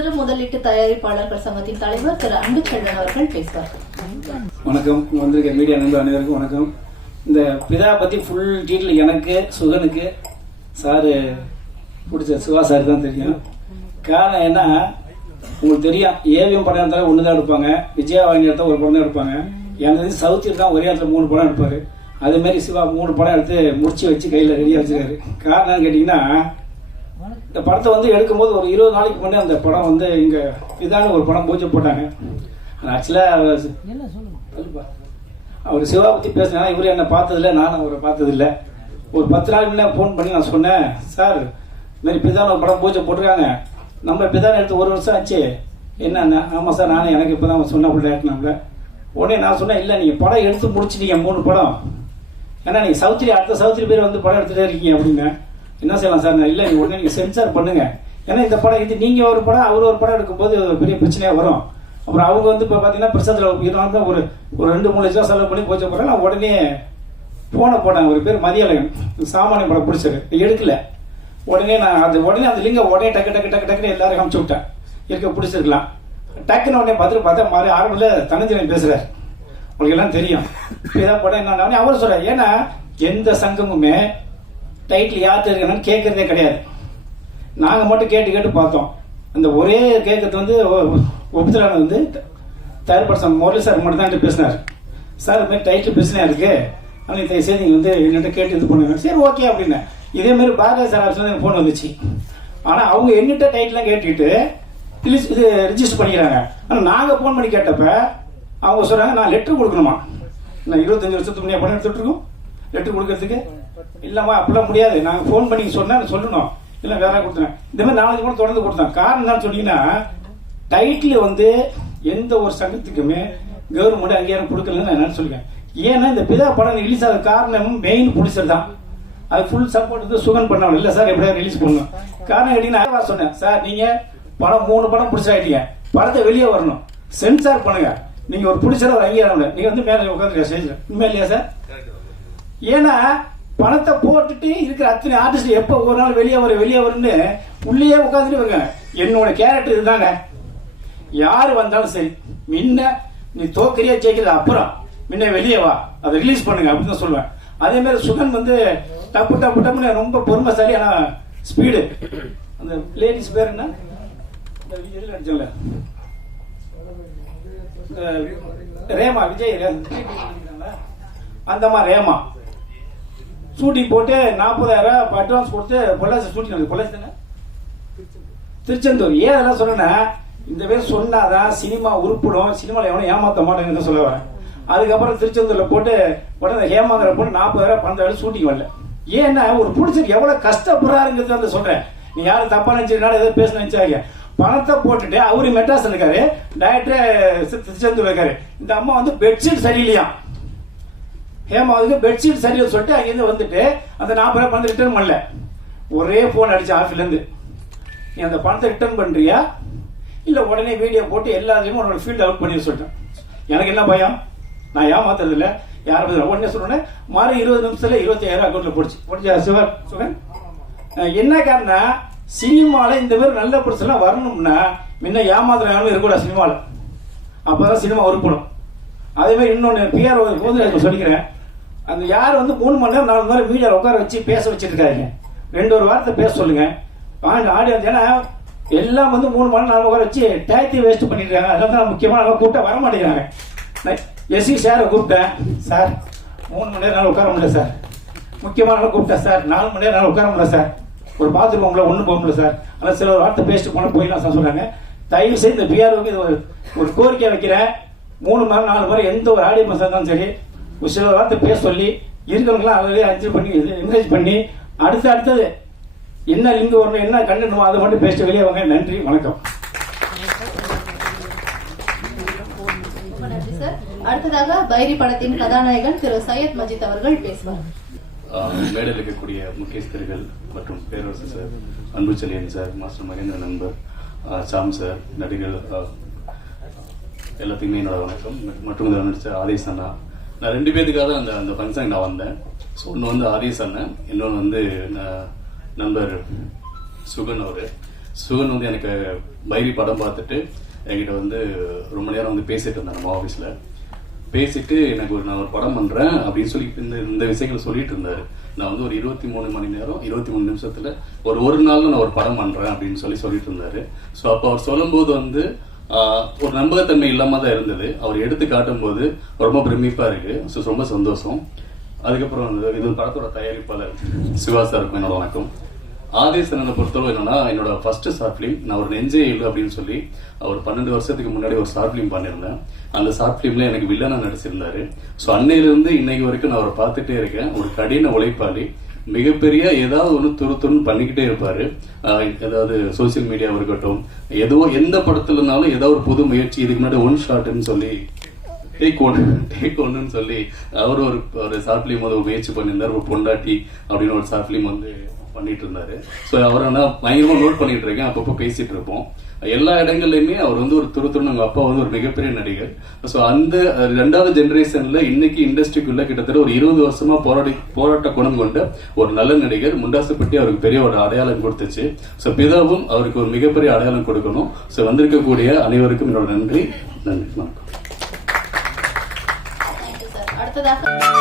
சிறு முதலீட்டு தயாரிப்பாளர்கள் சங்கத்தின் தலைவர் திரு அன்புச்செல்வன் அவர்கள் பேசுவார். வணக்கம். வந்திருக்க மீடியா நண்பர் அனைவருக்கும் வணக்கம். இந்த பிதா பத்தி ஃபுல் டீட்டெயில் எனக்கு சுகனுக்கு சாரு பிடிச்ச சிவா சார் தான் தெரியும். காரணம் என்ன? உங்களுக்கு தெரியும் ஏவிஎம் படம் எடுத்தாலும் ஒன்று தான் எடுப்பாங்க. விஜயா வாங்கி எடுத்தால் ஒரு படம் தான் எடுப்பாங்க. எனக்கு சவுத்தில் தான் ஒரே இடத்துல மூணு படம் எடுப்பார். அதுமாரி சிவா மூணு படம் எடுத்து முடிச்சு வச்சு கையில் ரெடியாக வச்சுருக்காரு. காரணம் கேட்டிங்கன்னா இந்த படத்தை வந்து எடுக்கும்போது ஒரு இருபது நாளைக்கு முன்னாடி அந்த படம் வந்து இங்கே இதான ஒரு படம் பூஜை போட்டாங்க ஆக்சுவலாக சொல்லுப்பா. அவர் சிவா பற்றி பேசினா இவர் என்னை பார்த்ததில்ல நானும் அவரை பார்த்ததில்ல. ஒரு பத்து நாள் முன்னே ஃபோன் பண்ணி நான் சொன்னேன் சார் இதுமாரி பிதான ஒரு படம் பூஜை போட்டிருக்காங்க. நம்ம பிதான எடுத்து ஒரு வருஷம் ஆச்சு. என்னண்ணா ஆமாம் சார் நானும் எனக்கு இப்போ தான் சொன்ன பிள்ளை ஏற்றினாங்க உடனே நான் சொன்னேன் இல்லை நீங்கள் படம் எடுத்து முடிச்சிட்டீங்க மூணு படம். ஏன்னா நீங்கள் சவுத்ரி அடுத்த சவுத்ரி பேர் வந்து படம் எடுத்துகிட்டே இருக்கீங்க அப்படின்னு என்ன செய்யலாம் சார்? நான் இல்லை நீங்கள் உடனே நீங்கள் சென்சார் பண்ணுங்க. ஏன்னா இந்த படம் இது நீங்கள் ஒரு படம் அவர் ஒரு படம் எடுக்கும்போது பெரிய பிரச்சனையாக வரும். அப்புறம் அவங்க வந்து இப்போ பார்த்தீங்கன்னா பிரசாதத்தில் தான் ஒரு ஒரு ரெண்டு மூணு லட்சம் செலவு பண்ணி போச்ச போகிறேன் நான் உடனே ஃபோனை போட்டாங்க ஒரு பேர் மதியழகன் சாமானிய படம் பிடிச்சது. எடுக்கல. உடனே நான் அது உடனே அந்த லிங்கை உடனே டக்கு டக்கு டக்கு டக்குன்னு எல்லாரும் காமிச்சு விட்டேன். இருக்க பிடிச்சிருக்கலாம். டக்குன்னு உடனே பார்த்துட்டு பார்த்தா மாதிரி ஆரம்பத்தில் தனஞ்சனன் பேசுகிறார் உங்களுக்கு எல்லாம் தெரியும். இதான் படம் என்ன அவர் சொல்கிறார் ஏன்னா எந்த சங்கமுமே டைட்டில் யார்கிட்ட இருக்கணும்னு கேட்குறதே கிடையாது. நாங்கள் மட்டும் கேட்டு கேட்டு பார்த்தோம். அந்த ஒரே கேட்கறது வந்து ஒப்புதலான வந்து தயார்படுத்த முரளி சார் மட்டும் தான் என்கிட்ட பேசினார். சார் இது மாதிரி டைட்டில் பிரச்சனையாக இருக்குது ஆனால் தயவு நீங்கள் வந்து என்கிட்ட கேட்டு இது பண்ணுங்க. சரி ஓகே அப்படின்னேன் இதேமாரி பாரதிய சார் ஆஃபீஸ் எனக்கு ஃபோன் வந்துச்சு. ஆனால் அவங்க என்கிட்ட டைட்டிலாம் கேட்டுக்கிட்டு ரிலீஸ் இது ரிஜிஸ்டர் பண்ணிக்கிறாங்க. ஆனால் நாங்கள் ஃபோன் பண்ணி கேட்டப்ப அவங்க சொல்கிறாங்க நான் லெட்டர் கொடுக்கணுமா? நான் இருபத்தஞ்சி வருஷத்துக்கு முன்னே பணம் எடுத்துட்டு இருக்கோம். லெட்டர் கொடுக்கறதுக்கு இல்லம்மா அப்படிலாம் முடியாது. நாங்கள் ஃபோன் பண்ணி சொன்னா சொல்லணும். இல்லை வேற கொடுத்துறேன் இந்த மாதிரி நாலஞ்சு கூட தொடர்ந்து கொடுத்தேன். காரணம் என்ன சொன்னீங்கன்னா டைட்டில் வந்து எந்த ஒரு சங்கத்துக்குமே கவர்மெண்ட் அங்கீகாரம் கொடுக்கலன்னு நான் சொல்லுவேன். ஏன்னா இந்த பிதா படம் ரிலீஸ் ஆக காரணமும் மெயின் ப்ரொடியூசர் தான். அது ஃபுல் சப்போர்ட் வந்து சுகன் பண்ணணும் இல்லை சார் எப்படியா ரிலீஸ் பண்ணணும். காரணம் கேட்டீங்கன்னா நான் சொன்னேன். சார் நீங்க படம் மூணு படம் பிடிச்சாயிட்டீங்க படத்தை வெளியே வரணும். சென்சார் பண்ணுங்க. நீங்க ஒரு பிடிச்சத ஒரு அங்கீகாரம் இல்லை. நீங்க வந்து மேலே உட்காந்துருக்க ஸ்டேஜ்ல உண்மை இல்லையா சார் ஏன்னா பணத்தை போட்டுட்டு இருக்கிற அத்தனை ஆர்டிஸ்ட் எப்போ ஒரு நாள் வெளியே வர வெளியே வரும்னு உள்ளேயே உட்காந்துட்டு வருங்க. என்னோட கேரக்டர் இதுதாங்க. யாரு வந்தாலும் சரி முன்ன நீ தோக்கரியா ஜெயிக்கிறது அப்புறம் முன்ன வெளியே வா. அதை ரிலீஸ் பண்ணுங்க அப்படின்னு தான் சொல்லுவேன். அதே மாதிரி சுகன் வந்து டப்பு டப்பு டப்புன்னு ரொம்ப பொறுமைசாலி ஆனா ஸ்பீடு அந்த லேடிஸ் பேர் என்ன? இதில் ரேமா விஜய் அந்த மாதிரி ரேமா. ஷூட்டிங் போட்டு நாற்பதாயிரம் அட்வான்ஸ் கொடுத்து பொள்ளாச்சி ஷூட்டிங் நடக்குது பொள்ளாச்சி தானே? திருச்செந்தூர். ஏன் அதெல்லாம் சொல்றேன்னா இந்த பேர் சொன்னாதான் சினிமா உருப்பிடும். சினிமாவில் எவனும் ஏமாத்த மாட்டேங்குன்னு சொல்ல வரேன். அதுக்கப்புறம் திருச்செந்தூரில் போட்டு உடனே ஹேமாந்திர போட்டு நாற்பதாயிரம் பன்னெண்டாயிரம் ஷூட்டிங் வரல. ஏன்னா ஒரு பிடிச்சது எவ்வளோ கஷ்டப்படுறாருங்கிறது அந்த சொல்கிறேன் நீ யாரும் தப்பாக நினச்சிருந்தாலும் ஏதோ பேச நினச்சாங்க பணத்தை போட்டுட்டு அவரு மெட்ராஸ் இருக்காரு டைரக்டர் திருச்செந்தூர் இருக்காரு. இந்த அம்மா வந்து பெட்ஷீட் சரியில்லையா ஹேமாவுக்கு பெட்ஷீட் சரியில்லை சொல்லிட்டு அங்கேருந்து வந்துட்டு அந்த நாற்பது ரூபாய் பணத்தை ரிட்டர்ன் பண்ணல. ஒரே ஃபோன் அடிச்சு ஆஃபீஸ்ல நீ அந்த பணத்தை ரிட்டர்ன் பண்ணுறியா இல்லை உடனே வீடியோ போட்டு எல்லாத்தையும் உன்னோட ஃபீல்ட் அவுட் பண்ணி சொல்லிட்டேன். எனக்கு என்ன பயம்? நான் ஏமாத்துறது இல்லை யாரை பற்றி உடனே சொல்றேன் மாறி இருபது நிமிஷத்தில் இருபத்தாயிரம் அக்கௌண்ட்டில் அக்கௌண்ட்ல போடுச்சு. போடுச்சா சிவர் சொல்றேன் என்ன காரணம் சினிமாவில் இந்த மாதிரி நல்ல பிரச்சனை வரணும்னா முன்ன ஏமாத்துற யாருமே இருக்கக்கூடாது அப்போ தான் சினிமா உருப்படும். அதே மாதிரி பிஆர் கோதிராஜ் சொல்லிக்கிறேன். அந்த யார் வந்து மூணு மணி நேரம் நாலு மணி நேரம் மீடியா உட்கார வச்சு பேச வச்சிட்டு ரெண்டு ஒரு வாரத்தை பேச சொல்லுங்க. ஆடியன்ஸ் ஏன்னா எல்லாம் வந்து மூணு மணி நேரம் உட்கார வச்சு டயத்தையும் வேஸ்ட் பண்ணிட்டு அதெல்லாம் தான் முக்கியமான அளவு கூப்பிட்டா வர மாட்டேங்கிறாங்க. எஸ்சி சாரை கூப்பிட்டேன். சார் மூணு மணி நேரம் நாள் உட்கார முடியல சார் முக்கியமான கூப்பிட்டேன் சார் நாலு மணி நேரம் நாள் உட்கார முடியல சார் ஒரு பாத்ரூம் போகல ஒன்றும் போக முடியல சார் ஆனால் சில ஒரு வார்த்தை பேசிட்டு போனால் போயிடலாம் சார் சொல்கிறாங்க தயவு செய்து இந்த பிஆர்ஓக்கு இது ஒரு ஒரு கோரிக்கை வைக்கிறேன். மூணு மணி நாலு மணி எந்த ஒரு ஆடியோ மசாக இருந்தாலும் சரி ஒரு சில வார்த்தை பேச சொல்லி இருக்கிறவங்களாம் அதிலே அஞ்சு பண்ணி என்கரேஜ் பண்ணி அடுத்து அடுத்தது என்ன லிங்க் வரணும் என்ன கண்டனமோ அதை மட்டும் பேசிட்டு வெளியே வாங்க. நன்றி வணக்கம். அடுத்ததாக பைரி படத்தின் கதாநாயகன் திரு சையத் மஜித் அவர்கள் பேசுவார். மேடையில் இருக்கக்கூடிய முக்கியஸ்தர்கள் மற்றும் Perarasu sir Anbuchezhiyan sir master Mahendra நண்பர் சாம் சார் நடிகர் எல்லாத்துக்குமே என்னோட வணக்கம். மற்றும் ஆதேஷ் அண்ணா நான் ரெண்டு பேத்துக்காக தான் அந்த அந்த ஃபங்க்ஷனுக்கு நான் வந்தேன். ஸோ ஒன்று வந்து ஆரியஸ் அண்ணன் இன்னொன்று வந்து நான் நண்பர் சுகன் அவர். சுகன் வந்து எனக்கு பைரி படம் பார்த்துட்டு என்கிட்ட வந்து ரொம்ப நேரம் வந்து பேசிட்டு இருந்தேன் நம்ம ஆஃபீஸில் பேசிட்டு எனக்கு ஒரு நான் ஒரு படம் பண்ணுறேன் அப்படின்னு சொல்லி இந்த இந்த விஷயங்களை சொல்லிட்டு இருந்தாரு. நான் வந்து ஒரு இருபத்தி மூணு மணி நேரம் இருபத்தி மூணு நிமிஷத்தில் ஒரு ஒரு நாளில் நான் ஒரு படம் பண்ணுறேன் அப்படின்னு சொல்லி சொல்லிட்டு இருந்தாரு. ஸோ அப்போ அவர் சொல்லும்போது வந்து ஒரு நம்பகத்தன்மை இல்லாம தான் இருந்தது. அவர் எடுத்து காட்டும்போது ரொம்ப பிரமிப்பா இருக்கு. ஸோ ரொம்ப சந்தோஷம். அதுக்கப்புறம் வந்து இது படத்தோட தயாரிப்பாளர் சிவா சாருக்கும் என்னோட வணக்கம். ஆதேசனை பொறுத்தளவு என்னன்னா என்னோட ஃபர்ஸ்ட் ஷார்ட் ஃபிலிம் நான் ஒரு நெஞ்சே இல்லை அப்படின்னு சொல்லி ஒரு பன்னெண்டு வருஷத்துக்கு முன்னாடி ஒரு ஷார்ட் ஃபிலிம் பண்ணியிருந்தேன். அந்த ஷார்ட் ஃபிலிம்ல எனக்கு வில்லனா நடிச்சிருந்தாரு. ஸோ அன்னையிலிருந்து இன்னைக்கு வரைக்கும் நான் அவரை பார்த்துட்டே இருக்கேன். ஒரு கடின உழைப்பாளி. மிகப்பெரிய ஏதாவது ஒன்று துரு துருன்னு பண்ணிக்கிட்டே இருப்பாரு. ஏதாவது சோசியல் மீடியாவாக இருக்கட்டும். ஏதோ எந்த படத்துல இருந்தாலும் ஏதாவது ஒரு புது முயற்சி இதுக்கு முன்னாடி ஒன் ஷாட்னு சொல்லி டேக் ஒன் டேக் ஒன்றுன்னு சொல்லி அவர் ஒரு ஒரு ஷார்ட் ஃபிலிம் வந்து முயற்சி பண்ணியிருந்தார். ஒரு பொண்டாட்டி அப்படின்னு ஒரு ஷார்ட் ஃபிலிம் வந்து பண்ணிட்டு இருந்தாரு. ஸோ அவரை நான் பயங்கரமா நோட் பண்ணிட்டு இருக்கேன். அப்பப்போ பேசிட்டு இருப்போம். எல்லா இடங்கள்லயுமே அவர் வந்து ஒரு துரு துருன்னு அவங்க அப்பா வந்து ஒரு மிகப்பெரிய நடிகர். ஸோ அந்த ரெண்டாவது ஜென்ரேஷன்ல இன்னைக்கு இண்டஸ்ட்ரிக்குள்ள கிட்டத்தட்ட ஒரு இருபது வருஷமா போராடி போராட்ட குணம் கொண்ட ஒரு நல்ல நடிகர் முண்டாசுப்பட்டி அவருக்கு பெரிய ஒரு அடையாளம் கொடுத்துச்சு. ஸோ பிதாவும் அவருக்கு ஒரு மிகப்பெரிய அடையாளம் கொடுக்கணும். ஸோ வந்திருக்கக்கூடிய அனைவருக்கும் என்னோட நன்றி. நன்றி வணக்கம். அடுத்ததாக